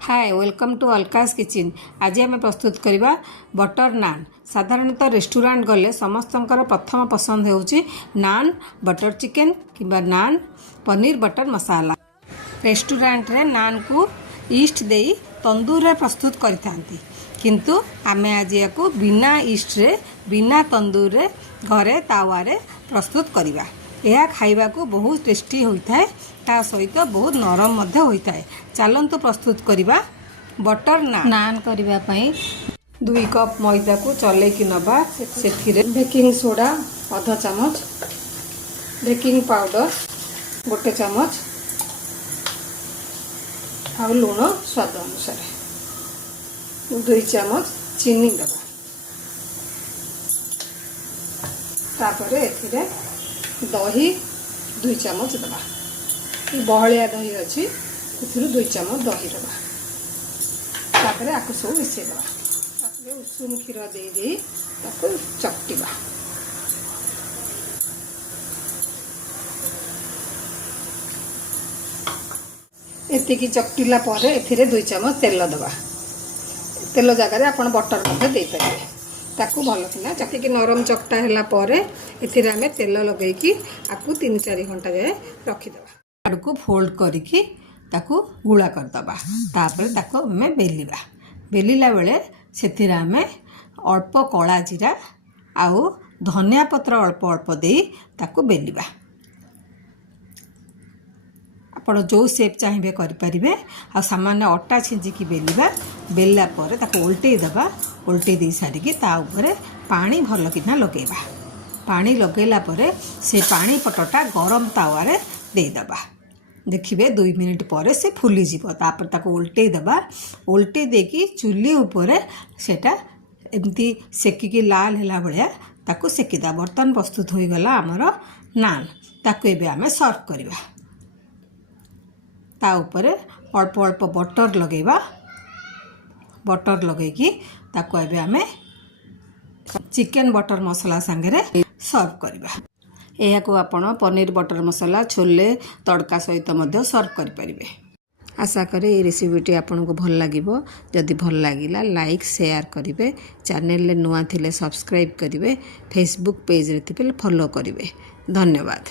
Hi welcome to Alka's kitchen. आज आम प्रस्तुत करवा बटर नान। साधारणतः रेस्टोरेंट गले समस्तंकर प्रथम पसंद होउची नान बटर चिकेन किंबा नान पनीर बटर मसाला। रेस्टोरेंट रे नान को ईस्ट देई तंदूर रे प्रस्तुत करथांती, किंतु आमे आज याको बिना ईस्ट रे बिना तंदूर रे घरे तावा रे प्रस्तुत करवा। यह खाइबा को बहुत टेस्टी होता है, ता सहित बहुत नरम मध्य होता है। चलंतु प्रस्तुत करवा बटर नान करबा पई 2 कप मैदा को चले कि नबा। से बेकिंग सोडा आधा चम्मच, बेकिंग पाउडर 1 चम्मच और लूण स्वाद अनुसार 2 चम्मच चीनी दबा। तापरे एथिरे दही 2 चम्मच दबा। बहलिया दही अच्छी 2 चम्मच दही दबा। तापरे आको सब मिसई दबा। तापरे उषुम क्षीर दे ताको चकटिबा। एतिकी चकटिला परे एथिरे 2 चम्मच तेल दबा। तेल जगह आपण बटर मध्य दे पारे। ताकू भल किना चकटिकी नरम चकटा हैला परे एथिरे आमे तेल लगेकी आकू 3-4 घंटा जाए रखिदबा। आड़को फोल्ड करिकी ताकू गुळा करदबा। तापर ताको आमे बेलिबा। बेलिला बेले सेथिरे आमे अल्प कला जीरा आउ धनिया पत्र अल्प अल्प देई ताकू बेलिबा। आपण जो शेप चाहिए करें आ सामान्य अटा छिंचिकी बेलिबा। बेलला पर ताको उल्टे दबा। उल्टे दे सारिकी ता ऊपर पानी भल किना लगेबा। पानी लगेला परे से पानी पटटा गरम तावा रे दे दबा। देखिबे 2 मिनिट पर से फुली जीवो। तापर ताको उल्टे दबा। उल्टे देकी चुली ऊपर सेटा एमती सेकिकी लाल हैला भलिया ताको सेकिदा। बर्तन प्रस्तुत होई गला हमर नान। ताको एबे आमे सर्व करबा। ता ऊपर अल्प अल्प बटर लगेबा। बटर लगेकी ताको एबे आमे चिकेन बटर मसाला संगे सर्व करबा। एहा को आपण पनीर बटर मसाला छोले तड़का सहित मध्य सर्व करि परिबे। आशा करे ये रेसिपीटी आपन को भल लागिबो। जदि भल लागिला लाइक शेयर करिवे। चैनल ले नुआ थिले सब्सक्राइब करिवे। फेसबुक पेज रे थिले फॉलो करिवे। धन्यवाद।